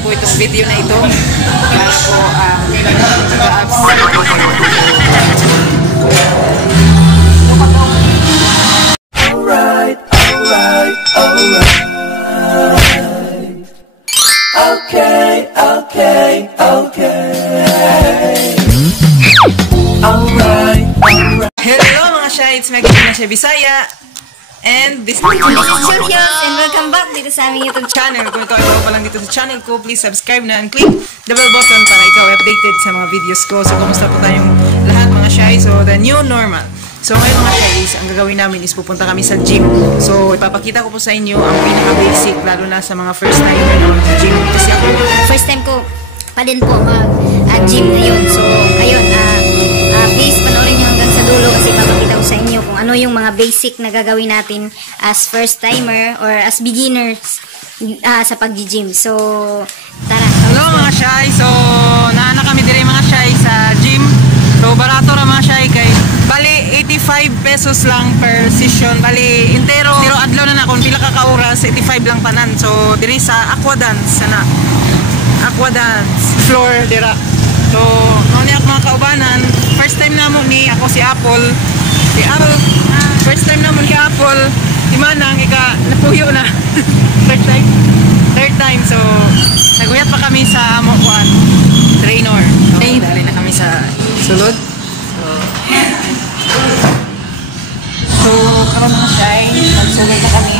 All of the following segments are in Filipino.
niyo po itong video na ito para po mag-upsell po kayo. Alright. Okay. Alright. Hello mga Shy, it's Meg Jonashay Bisaya. And this is Julius, and welcome back dito sa aming YouTube channel. Kung ikaw ay bago pa lang dito sa channel ko, please subscribe na and click the bell button para ikaw ay updated sa mga videos ko. So, kumusta po tayong lahat mga Shy? So, the new normal. So, ngayon mga Shy, ang gagawin namin is pupunta kami sa gym. So, ipapakita ko po sa inyo ang pinaka-basic, lalo na sa mga first timer na mag-gym. Kasi ako, first time ko pa din po mag-gym na yun. So, ayun, please panoorin nyo hanggang sa dulo kasi papakita ko sa inyo kung ano yung mga basic na gagawin natin as first timer or as beginners sa pag-gym. So, tara. Hello mga Shy. So, naana kami dire mga Shy sa gym. So, barato ra mga Shy kay bali 85 pesos lang per session. Bali intero adlaw na kung pila ka oras 85 lang tanan. So, dire sa aqua dance floor dira. So, noon ako mga kaubanan, first time namon ni ako si Apple. First time namon kay Apple, di manang napuyo na. Third time. So, naguyat pa kami sa amo kuan trainer. Okay, dali na kami sa sulod. So karon mga Shy, nagsulod na kami.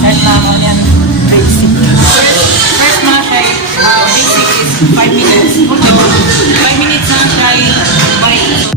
Start na mo yan basic. First mga Shy, basic is 5 minutes. So, 5 minutes mga Shy, balik.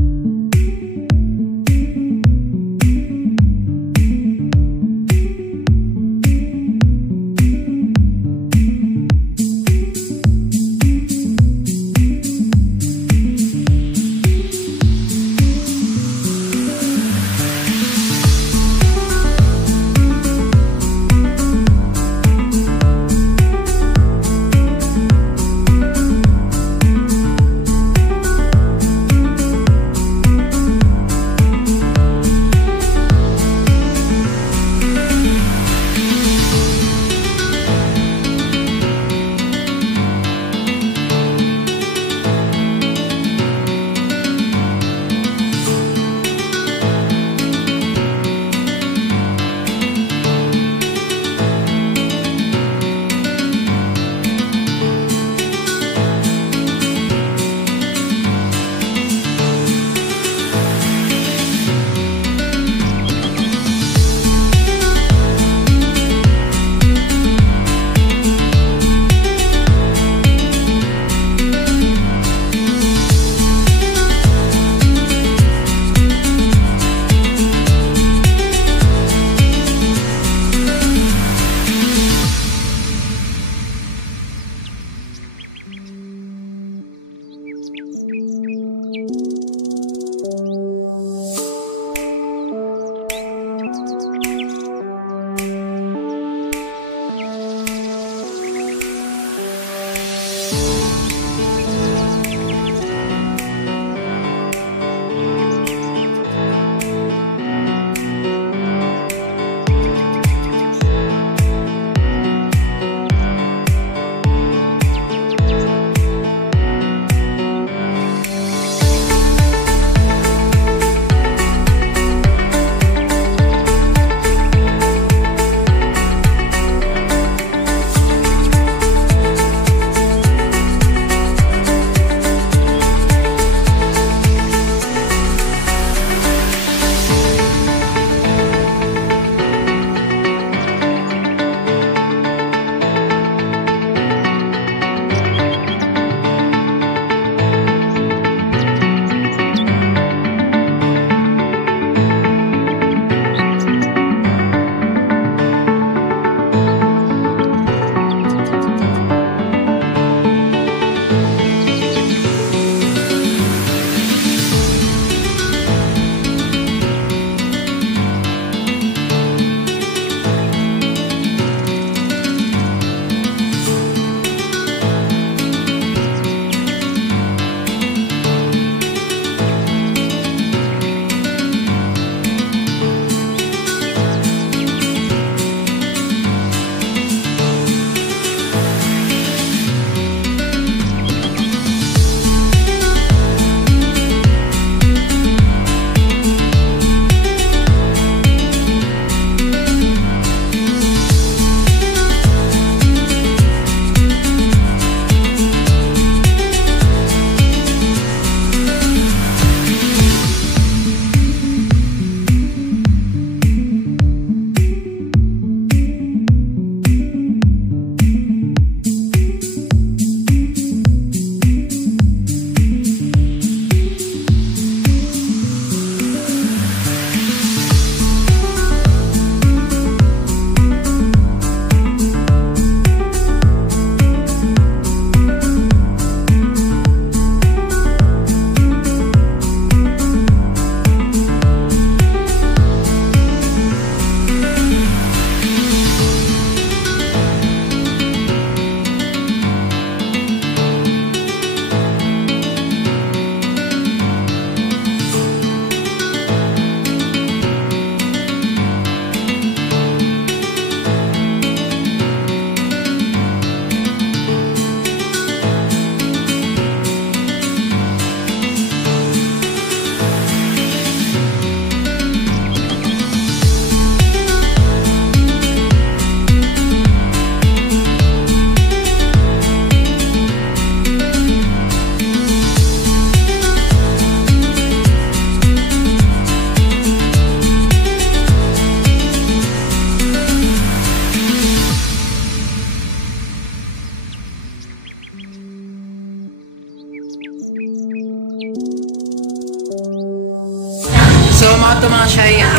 shy, ang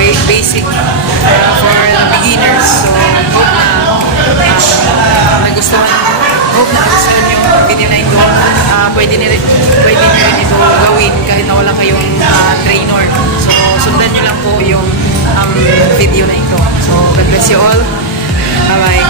basic for the beginners. So, hope na nagustuhan nyo ang video na ito. Pwede nyo rin ito gawin kahit na wala kayong trainer. So, sundan nyo lang po yung video na ito. So, God bless you all. Bye-bye.